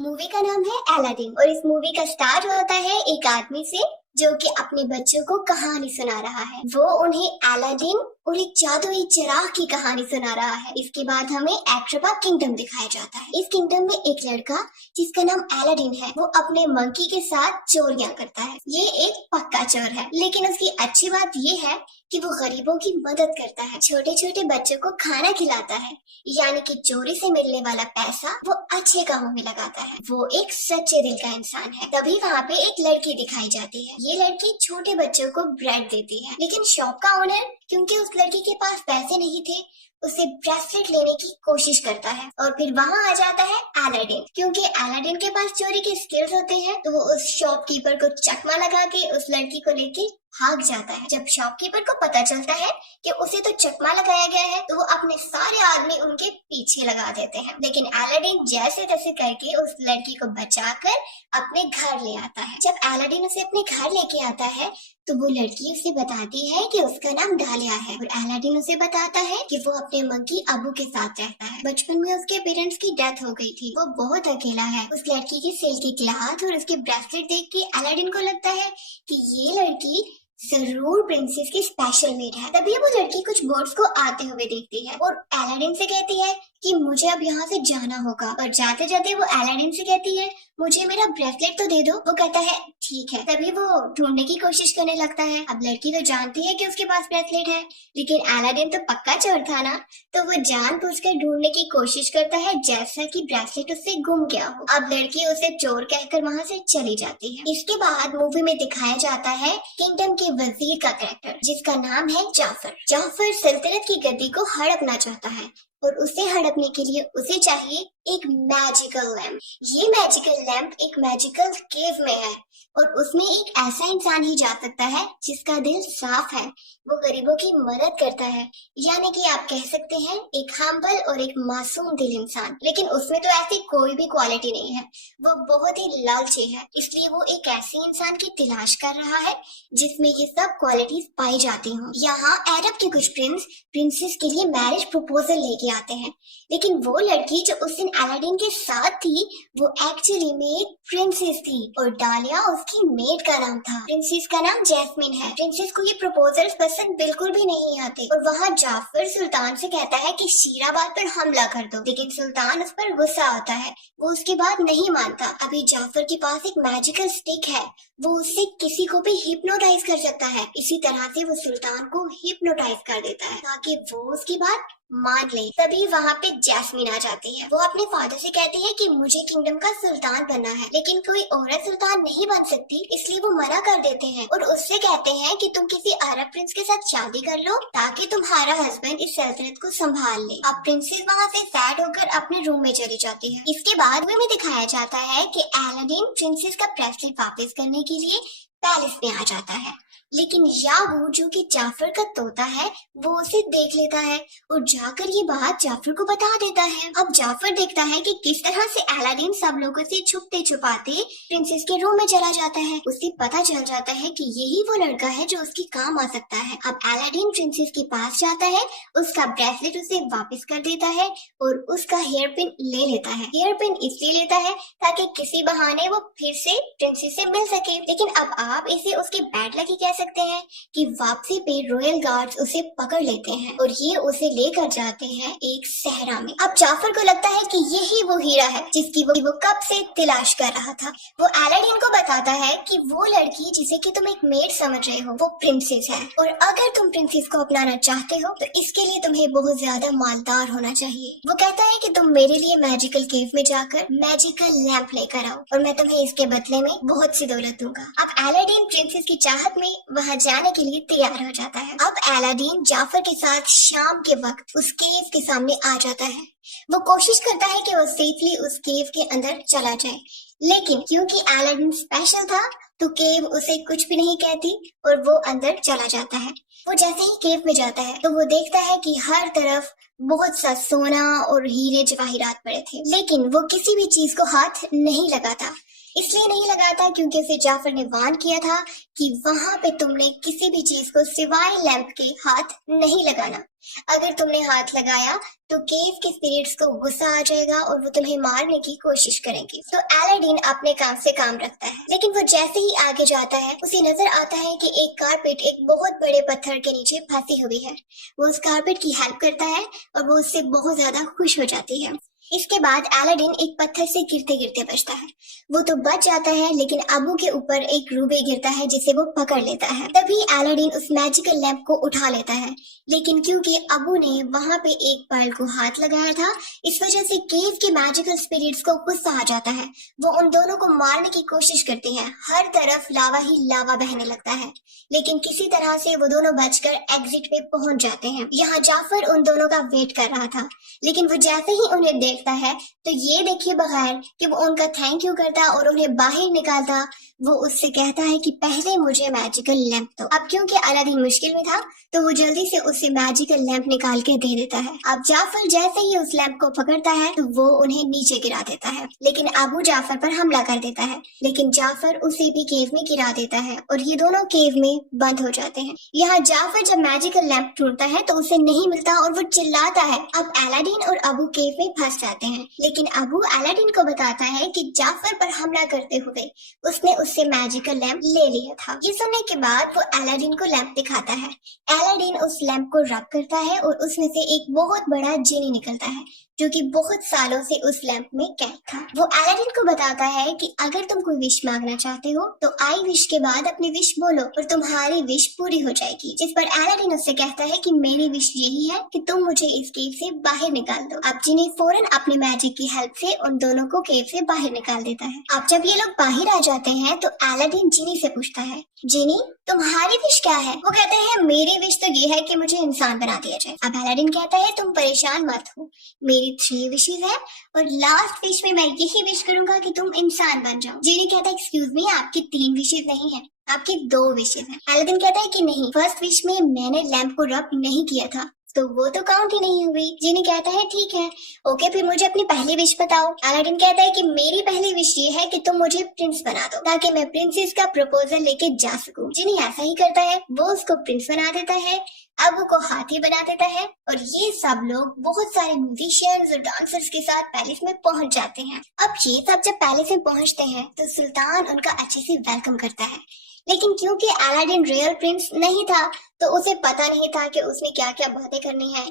Movie का नाम है अलादीन और इस मूवी का स्टार्ट होता है एक आदमी से जो कि अपने बच्चों को कहानी सुना रहा है। वो उन्हें अलादीन और एक जादुई चिराग की कहानी सुना रहा है। इसके बाद हमें एक्ट्रबा किंगडम दिखाया जाता है। इस किंगडम में एक लड़का जिसका नाम अलादीन है, वो अपने मंकी के साथ चोरियां करता है। ये एक पक्का चोर है, लेकिन उसकी अच्छी बात ये है कि वो गरीबों की मदद करता है, छोटे छोटे बच्चों को खाना खिलाता है, यानी कि चोरी से मिलने वाला पैसा वो अच्छे कामों में लगाता है। वो एक सच्चे दिल का इंसान है। तभी वहाँ पे एक लड़की दिखाई जाती है। ये लड़की छोटे बच्चों को ब्रेड देती है, लेकिन शॉप का ओनर क्योंकि उस लड़की के पास पैसे नहीं थे, उसे ब्रेसलेट लेने की कोशिश करता है। और फिर वहाँ आ जाता है अलादीन। क्योंकि अलादीन के पास चोरी के स्किल्स होते हैं, तो वो उस शॉपकीपर को चकमा लगा के उस लड़की को लेके भाग जाता है। जब शॉपकीपर को पता चलता है कि उसे तो चकमा लगाया गया है, तो वो अपने सारे आदमी उनके पीछे लगा देते हैं। लेकिन अलादीन जैसे तैसे करके उस लड़की को बचाकर अपने घर ले आता है। जब अलादीन उसे अपने घर लेके आता है, तो वो लड़की उसे बताती है कि उसका नाम डालिया है और अलादीन उसे बताता है कि वो अपने मंकी अबू के साथ रहता है। बचपन में उसके पेरेंट्स की डेथ हो गई थी, वो बहुत अकेला है। उस लड़की की सिल्की क्लॉथ और उसके ब्रेसलेट देख के अलादीन को लगता है कि ये लड़की जरूर प्रिंसेस की स्पेशल मेड है। तभी वो लड़की कुछ बोट्स को आते हुए देखती है और अलादीन से कहती है कि मुझे अब यहाँ से जाना होगा। और जाते जाते वो अलादीन से कहती है मुझे मेरा ब्रेसलेट तो दे दो। वो कहता है ठीक है। तभी वो ढूंढने की कोशिश करने लगता है। अब लड़की तो जानती है कि उसके पास ब्रेसलेट है, लेकिन अलादीन तो पक्का चोर था ना, तो वो जानबूझकर ढूंढने की कोशिश करता है जैसा कि ब्रेसलेट उससे गुम गया हो। अब लड़की उसे चोर कहकर वहाँ से चली जाती है। इसके बाद मूवी में दिखाया जाता है किंगडम के वजीर का कैरेक्टर, जिसका नाम है जाफर। जाफर सल्तनत की गद्दी को हड़पना चाहता है और उसे हड़पने के लिए उसे चाहिए एक मैजिकल लैंप। ये मैजिकल लैंप एक मैजिकल केव में है और उसमें एक ऐसा इंसान ही जा सकता है जिसका दिल साफ है, वो गरीबों की मदद करता है, यानी कि आप कह सकते हैं एक हम्बल और एक मासूम दिल इंसान। लेकिन उसमें तो ऐसी कोई भी क्वालिटी नहीं है, वो बहुत ही लालची है। इसलिए वो एक ऐसे इंसान की तलाश कर रहा है जिसमें ये सब क्वालिटीज पाई जाती हूँ। यहाँ अरब के कुछ प्रिंसेस के लिए मैरिज प्रपोजल लेके आते हैं, लेकिन वो लड़की जो उस दिन अलादीन के साथ थी वो एक्चुअली में एक प्रिंसेस थी और डालिया उसकी मेड का नाम था। प्रिंसेस का नाम जैस्मिन है। प्रिंसेस को ये प्रपोजल्स पसंद बिल्कुल भी नहीं आते और वहाँ जाफर सुल्तान से कहता है कि शीराबाद पर हमला कर दो, लेकिन सुल्तान उस पर गुस्सा होता है, वो उसकी बात नहीं मानता। अभी जाफर के पास एक मैजिकल स्टिक है, वो उससे किसी को भी हिप्नोटाइज कर सकता है। इसी तरह से वो सुल्तान को हिप्नोटाइज कर देता है ताकि वो उसकी बात मान ले। तभी वहाँ पे जैस्मिन आ जाती है। वो अपने फादर से कहती है कि मुझे किंगडम का सुल्तान बनना है, लेकिन कोई औरत सुल्तान नहीं बन सकती, इसलिए वो मना कर देते हैं और उससे कहते हैं कि तुम किसी अरब प्रिंस के साथ शादी कर लो ताकि तुम्हारा हस्बैंड इस सल्तनत को संभाल ले। अब प्रिंसेस वहाँ से सैड होकर अपने रूम में चली जाती है। इसके बाद में दिखाया जाता है कि अलादीन प्रिंसेस का ब्रेसलेट वापस करने के लिए पैलेस में आ जाता है, लेकिन याहू जो कि जाफर का तोता है वो उसे देख लेता है और जाकर ये बात जाफर को बता देता है। अब जाफर देखता है कि किस तरह से अलादीन सब लोगों से छुपते छुपाते प्रिंसेस के रूम में चला जाता है। उसे पता चल जाता है कि यही वो लड़का है जो उसके काम आ सकता है। अब अलादीन प्रिंसेस के पास जाता है, उसका ब्रेसलेट उसे वापस कर देता है और उसका हेयर पिन ले लेता है। हेयर पिन इसलिए लेता है ताकि किसी बहाने वो फिर से प्रिंसेस से मिल सके। लेकिन अब आप इसे उसके बैड लकी कह सकते हैं कि वापसी पे रॉयल गार्ड्स उसे पकड़ लेते हैं और ये उसे लेकर जाते हैं एक सहरा में। अब जाफर को लगता है कि यही वो हीरा है जिसकी वो कब से तलाश कर रहा था। वो अलादीन को बताता है कि वो लड़की जिसे कि तुम एक मेड समझ रहे हो वो प्रिंसेस है और अगर तुम प्रिंसेस को अपनाना चाहते हो तो इसके लिए तुम्हें बहुत ज्यादा मालदार होना चाहिए। वो कहता है कि तुम मेरे लिए मैजिकल केव में जाकर मैजिकल लैंप लेकर आओ और मैं तुम्हें इसके बदले में बहुत सी दौलत दूंगा। अब अलादीन प्रिंसेस की चाहत में वहाँ जाने के लिए तैयार हो जाता है। अब अलादीन जाफर के साथ शाम के वक्त उस केव के सामने आ जाता है। वो कोशिश करता है कि वो सेफली उस केव के अंदर चला जाए, लेकिन क्योंकि अलादीन स्पेशल था तो केव उसे कुछ भी नहीं कहती और वो अंदर चला जाता है। वो जैसे ही केव में जाता है तो वो देखता है कि हर तरफ बहुत सा सोना और हीरे जवाहिरात पड़े थे, लेकिन वो किसी भी चीज को हाथ नहीं लगाता। इसलिए नहीं लगाता क्योंकि उसे जाफर ने वार्न किया था कि वहां पे तुमने किसी भी चीज को सिवाय लैंप के हाथ नहीं लगाना। अगर तुमने हाथ लगाया तो केव के स्पिरिट्स को गुस्सा आ जाएगा और वो तुम्हें मारने की कोशिश करेंगे। तो अलादीन अपने काम से काम रखता है, लेकिन वो जैसे ही आगे जाता है उसे नजर आता है कि एक कारपेट एक बहुत बड़े पत्थर के नीचे फंसी हुई है। वो उस कारपेट की हेल्प करता है और वो उससे बहुत ज्यादा खुश हो जाती है। इसके बाद अलादीन एक पत्थर से गिरते गिरते बचता है। वो तो बच जाता है, लेकिन अबू के ऊपर एक रूबी गिरता है जिसे वो पकड़ लेता है। तभी अलादीन उस मैजिकल लैंप को उठा लेता है, लेकिन क्योंकि अबू ने वहां पे एक पर्ल को हाथ लगाया था, इस वजह से केव के मैजिकल स्पिरिट्स को गुस्सा आ जाता है। वो उन दोनों को मारने की कोशिश करते हैं। हर तरफ लावा ही लावा बहने लगता है, लेकिन किसी तरह से वो दोनों बचकर एग्जिट पे पहुंच जाते हैं। यहाँ जाफर उन दोनों का वेट कर रहा था, लेकिन वो जैसे ही उन्हें देखता है तो ये देखिए बगैर कि वो उनका थैंक यू करता और उन्हें बाहर निकालता, वो उससे कहता है कि पहले मुझे मैजिकल लैंप दो। अब क्योंकि अलादीन मुश्किल में था तो वो जल्दी से उसे मैजिकल लैंप निकाल के दे देता है। अब जाफर जैसे ही उस लैंप को पकड़ता है तो वो उन्हें नीचे गिरा देता है, लेकिन अबू जाफर पर हमला कर देता है। लेकिन जाफर उसे भी केव में गिरा देता है और ये दोनों केव में बंद हो जाते हैं। यहाँ जाफर जब मैजिकल लैंप ढूंढता है तो उसे नहीं मिलता और वो चिल्लाता है। अब अलादीन और अबू केव में फंस जाते हैं, लेकिन अबू अलादीन को बताता है कि जाफर पर हमला करते हुए उसने उससे मैजिकल लैंप ले लिया था। ये सुनने के बाद वो अलादीन को लैंप दिखाता है। अलादीन उस लैंप को रब करता है और उसमें से एक बहुत बड़ा जिनी निकलता है जो कि बहुत सालों से उस लैंप में कैद था। वो अलादीन को बताता है कि अगर तुम कोई विश मांगना चाहते हो तो आई विश के बाद अपनी विश बोलो और तुम्हारी विश पूरी हो जाएगी। जिस पर अलादीन उससे कहता है कि मेरी विश यही है कि तुम मुझे इस केव से बाहर निकाल दो। अब जिनी फौरन अपने मैजिक की हेल्प से उन दोनों को केव से बाहर निकाल देता है। अब जब ये लोग बाहर आ जाते हैं तो अलादीन जिनी से पूछता है, जिनी तुम्हारी विश क्या है? वो कहते हैं मेरी विश तो ये है कि मुझे इंसान बना दिया जाए। अब अलादीन कहता है तुम परेशान मत हो, मेरी 3 विशेज है और लास्ट विश में मैं यही विश करूंगा कि तुम इंसान बन जाओ। जिनी कहता है एक्सक्यूज मी, आपकी 3 विशेज नहीं है, आपकी 2 विशेज हैं। अलादीन कहता है कि नहीं, फर्स्ट विश में मैंने लैंप को रब नहीं किया था तो वो तो काउंट ही नहीं हुई। जिनी कहता है ठीक है, ओके फिर मुझे अपनी पहली विश बताओ। अलादीन कहता है कि मेरी पहली विश ये है कि तुम मुझे प्रिंस बना दो ताकि मैं प्रिंसेस का प्रपोजल लेके जा सकूं। जिनी ऐसा ही करता है, वो उसको प्रिंस बना देता है, अबू को हाथी बना देता है और ये सब लोग बहुत सारे म्यूजिशियंस और डांसर्स के साथ पैलेस में पहुंच जाते हैं। अब ये सब जब पैलेस में पहुंचते हैं तो सुल्तान उनका अच्छे से वेलकम करता है, लेकिन क्योंकि अलादीन रियल प्रिंस नहीं था तो उसे पता नहीं था कि उसने क्या क्या बातें करनी है।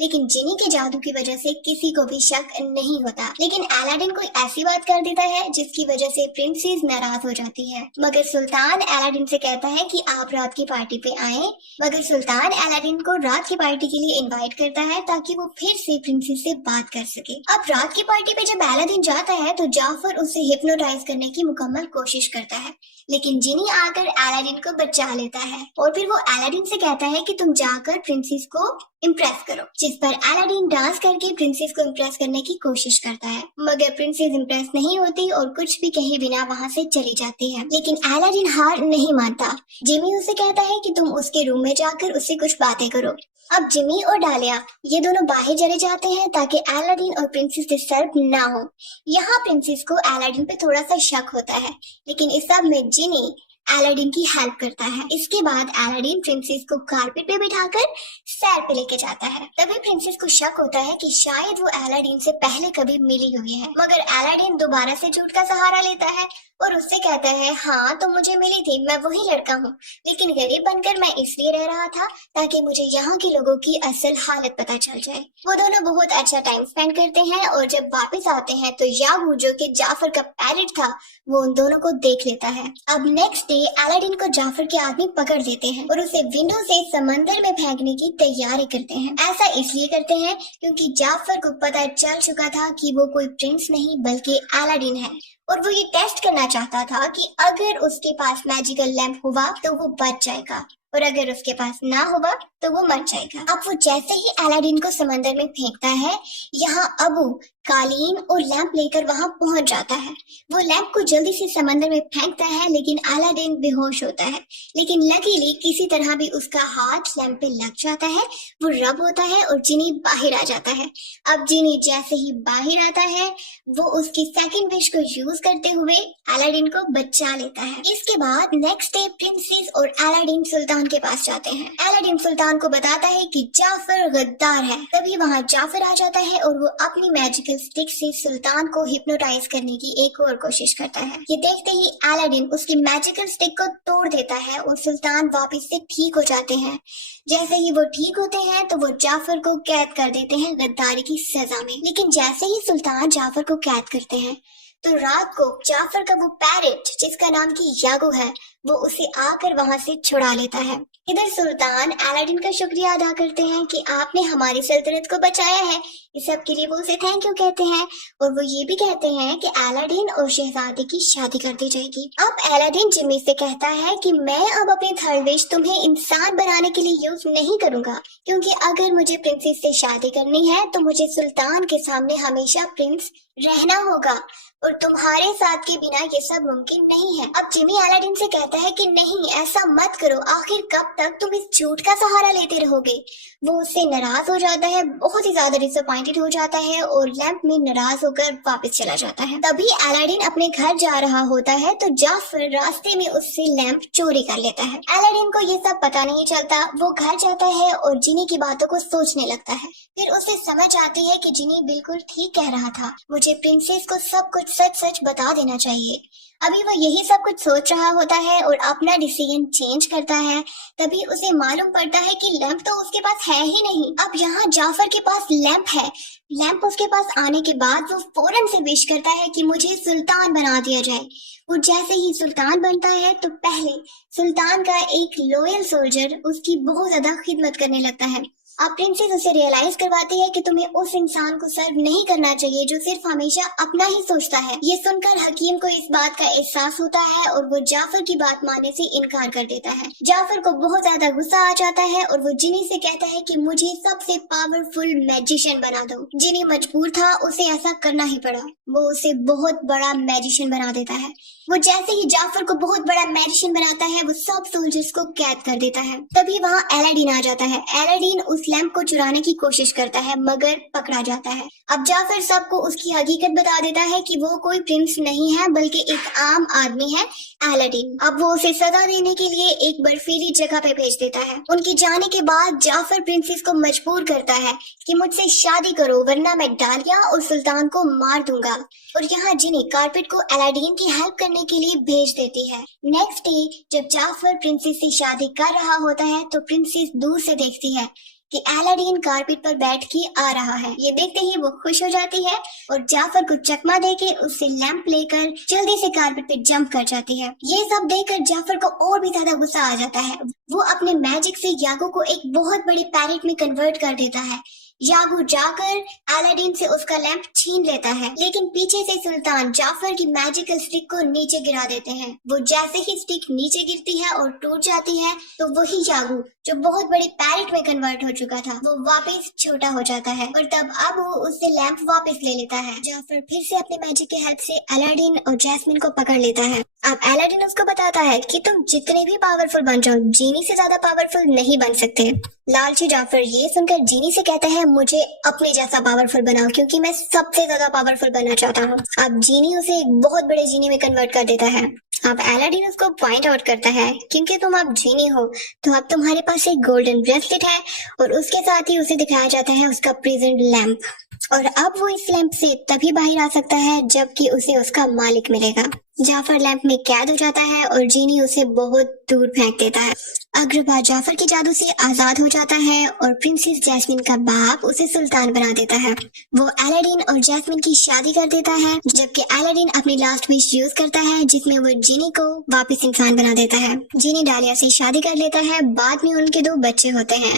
लेकिन जिनी के जादू की वजह से किसी को भी शक नहीं होता। लेकिन अलादीन कोई ऐसी बात कर देता है जिसकी वजह से प्रिंसेस नाराज हो जाती है। मगर सुल्तान अलादीन से कहता है कि आप रात की पार्टी पे आए। मगर सुल्तान अलादीन को रात की पार्टी के लिए इनवाइट करता है ताकि वो फिर से प्रिंसेस से बात कर सके। अब रात की पार्टी पे जब अलादीन जाता है तो जाफर उसे हिप्नोटाइज करने की मुकम्मल कोशिश करता है, लेकिन जिनी आकर अलादीन को बचा लेता है और फिर वो अलादीन से कहता है कि तुम जाकर प्रिंसेस को इम्प्रेस करो। जिस पर अलादीन डांस करके प्रिंसेस को इम्प्रेस करने की कोशिश करता है, मगर प्रिंसेस इम्प्रेस नहीं होती और कुछ भी कहे बिना वहाँ से चली जाती है। लेकिन अलादीन हार नहीं मानता। जिमी उसे कहता है कि तुम उसके रूम में जाकर उससे कुछ बातें करो। अब जिमी और डालिया ये दोनों बाहर चले जाते हैं ताकि अलादीन और प्रिंसेस डिस्टर्ब ना हो। यहाँ प्रिंसेस को अलादीन पे थोड़ा सा शक होता है, लेकिन इस सब में जिनी अलादीन की हेल्प करता है। इसके बाद अलादीन प्रिंसेस को कारपेट पे बिठाकर सैर पे लेके जाता है। तभी प्रिंसेस को शक होता है कि शायद वो अलादीन से पहले कभी मिली हुई है, मगर अलादीन दोबारा से झूठ का सहारा लेता है और उससे कहता है हाँ तो मुझे मिली थी, मैं वही लड़का हूँ, लेकिन गरीब बनकर मैं इसलिए रह रहा था ताकि मुझे यहाँ के लोगों की असल हालत पता चल जाए। वो दोनों बहुत अच्छा टाइम स्पेंड करते हैं और जब वापस आते हैं तो याहू जो कि जाफर का पैरेट था वो उन दोनों को देख लेता है। अब नेक्स्ट डे अलादीन को जाफर के आदमी पकड़ लेते हैं और उसे विंडो से समंदर में फेंकने की तैयारी करते हैं। ऐसा इसलिए करते हैं क्योंकि जाफर को पता चल चुका था कि वो कोई प्रिंस नहीं बल्कि अलादीन है और वो ये टेस्ट करना चाहता था कि अगर उसके पास मैजिकल लैंप हुआ तो वो बच जाएगा और अगर उसके पास ना हुआ तो वो मर जाएगा। अब वो जैसे ही अलादीन को समंदर में फेंकता है, यहाँ अबू कालीन और लैंप लेकर वहां पहुंच जाता है। वो लैंप को जल्दी से समंदर में फेंकता है, लेकिन अलादीन बेहोश होता है। लेकिन लकीली किसी तरह भी उसका हाथ लैंप पे लग जाता है, वो रब होता है और जिनी बाहर आ जाता है। अब जिनी जैसे ही बाहर आता है, वो उसकी सेकंड विश को यूज करते हुए अलादीन को बचा लेता है। इसके बाद नेक्स्ट डे प्रिंसेस और अलादीन सुल्तान के पास जाते हैं। अलादीन सुल्तान को बताता है कि जाफर गद्दार है। तभी वहाँ जाफर आ जाता है और वो अपनी मैजिकल स्टिक से सुल्तान को हिप्नोटाइज करने की एक और कोशिश करता है। ये देखते ही अलादीन उसकी मैजिकल स्टिक को तोड़ देता है और सुल्तान वापस से ठीक हो जाते हैं। जैसे ही वो ठीक होते हैं तो वो जाफर को कैद कर देते हैं गद्दारी की सजा में। लेकिन जैसे ही सुल्तान जाफर को कैद करते हैं तो रात को जाफर का वो पैरेट जिसका नाम की यागो है, वो उसे आकर वहां से छुड़ा लेता है। इधर सुल्तान अलादीन का शुक्रिया अदा करते हैं कि आपने हमारी सल्तनत को बचाया है। इस सब के लिए वो उसे थैंक यू कहते हैं और वो ये भी कहते हैं कि अलादीन और शहजादी की शादी कर दी जाएगी। अब अलादीन जिमी से कहता है कि मैं अब अपनी थर्ड विश तुम्हें इंसान बनाने के लिए यूज नहीं करूंगा, क्योंकि अगर मुझे प्रिंसेस से शादी करनी है तो मुझे सुल्तान के सामने हमेशा प्रिंस रहना होगा और तुम्हारे साथ के बिना ये सब मुमकिन नहीं है। अब जिमी अलादीन से कहता है कि नहीं, ऐसा मत करो, आखिर कब तक तुम इस झूठ का सहारा लेते रहोगे। वो उससे नाराज हो जाता है, बहुत ही ज्यादा डिसअपॉइंटेड हो जाता है और लैंप में नाराज होकर वापस चला जाता है। तभी अलादीन अपने घर जा रहा होता है तो जाफर रास्ते में उससे लैंप चोरी कर लेता है। अलादीन को ये सब पता नहीं चलता। वो घर जाता है और जिनी की बातों को सोचने लगता है। फिर उसे समझ आती है कि जिनी बिल्कुल ठीक कह रहा था, मुझे प्रिंसेस को सब कुछ सच सच बता देना चाहिए। अभी वो यही सब कुछ सोच रहा होता है और अपना डिसीजन चेंज करता है। तभी उसे मालूम पड़ता है कि लैंप तो उसके पास है ही नहीं। अब यहाँ जाफर के पास लैंप है। लैंप उसके पास आने के बाद वो फौरन से विश करता है कि मुझे सुल्तान बना दिया जाए। वो जैसे ही सुल्तान बनता है तो पहले सुल्तान का एक लॉयल सोल्जर उसकी बहुत ज्यादा खिदमत करने लगता है। अब प्रिंसेस उसे रियलाइज करवाती है कि तुम्हें उस इंसान को सर्व नहीं करना चाहिए जो सिर्फ हमेशा अपना ही सोचता है। ये सुनकर हकीम को इस बात का एहसास होता है और वो जाफर की बात मानने से इनकार कर देता है। जाफर को बहुत ज्यादा गुस्सा आ जाता है और वो जिनी से कहता है कि मुझे सबसे पावरफुल मैजिशियन बना दो। जिनी मजबूर था, उसे ऐसा करना ही पड़ा। वो उसे बहुत बड़ा मैजिशियन बना देता है। वो जैसे ही जाफर को बहुत बड़ा मैजिशियन बनाता है, वो सब सोल्जर्स को कैद कर देता है। तभी वहाँ अलादीन आ जाता है। अलादीन उस लैंप को चुराने की कोशिश करता है मगर पकड़ा जाता है। अब जाफर सबको उसकी हकीकत बता देता है कि वो कोई प्रिंस नहीं है बल्कि एक आम आदमी है, अलादीन। अब वो उसे सजा देने के लिए एक बर्फीली जगह पे भेज देता है। उनके जाने के बाद जाफर प्रिंसेस को मजबूर करता है कि मुझसे शादी करो वरना मैं डालिया और सुल्तान को मार दूंगा। और यहाँ जिनी कारपेट को अलादीन की हेल्प करने के लिए भेज देती है। नेक्स्ट डे जब जाफर प्रिंसेस से शादी कर रहा होता है तो प्रिंसेस दूर से देखती है कि अलादीन कारपेट पर बैठ के आ रहा है। ये देखते ही वो खुश हो जाती है और जाफर को चकमा देके उससे लैंप लेकर जल्दी से कारपेट पे जंप कर जाती है। ये सब देखकर जाफर को और भी ज्यादा गुस्सा आ जाता है। वो अपने मैजिक से यागो को एक बहुत बड़े पैरेट में कन्वर्ट कर देता है। यागो जाकर अलादीन से उसका लैंप छीन लेता है, लेकिन पीछे से सुल्तान जाफर की मैजिकल स्टिक को नीचे गिरा देते हैं। वो जैसे ही स्टिक नीचे गिरती है और टूट जाती है तो वही यागो जो बहुत बड़े पैरेट में कन्वर्ट हो चुका था, वो वापस छोटा हो जाता है और तब अब वो उससे लैंप वापस ले लेता है। जाफर फिर से अपने मैजिक की हेल्प से अलादीन और जैस्मिन को पकड़ लेता है। अब अलादीन उसको बताता है कि तुम जितने भी पावरफुल बन जाओ, जीनी से ज्यादा पावरफुल नहीं बन सकते। लालची जाफर ये सुनकर जीनी से कहता है मुझे अपने जैसा पावरफुल बनाओ क्योंकि मैं सबसे ज्यादा पावरफुल बनना चाहता हूँ। अब जीनी उसे एक बहुत बड़े जीनी में कन्वर्ट कर देता है। अब अलादीन उसको पॉइंट आउट करता है क्योंकि तुम अब जीनी हो तो अब तुम्हारे पास एक गोल्डन ब्रेसलेट है और उसके साथ ही उसे दिखाया जाता है उसका प्रेजेंट लैंप। और अब वो इस लैंप से तभी बाहर आ सकता है जबकि उसे उसका मालिक मिलेगा। जाफर लैंप में कैद हो जाता है और जीनी उसे बहुत दूर फेंक देता है। अग्रबा जाफर के जादू से आजाद हो जाता है और प्रिंसेस जैस्मिन का बाप उसे सुल्तान बना देता है। वो अलादीन और जैस्मिन की शादी कर देता है जबकि अलादीन अपनी लास्ट विश यूज करता है जिसमें वो जीनी को वापस इंसान बना देता है। जीनी डालिया से शादी कर लेता है, बाद में उनके 2 बच्चे होते हैं।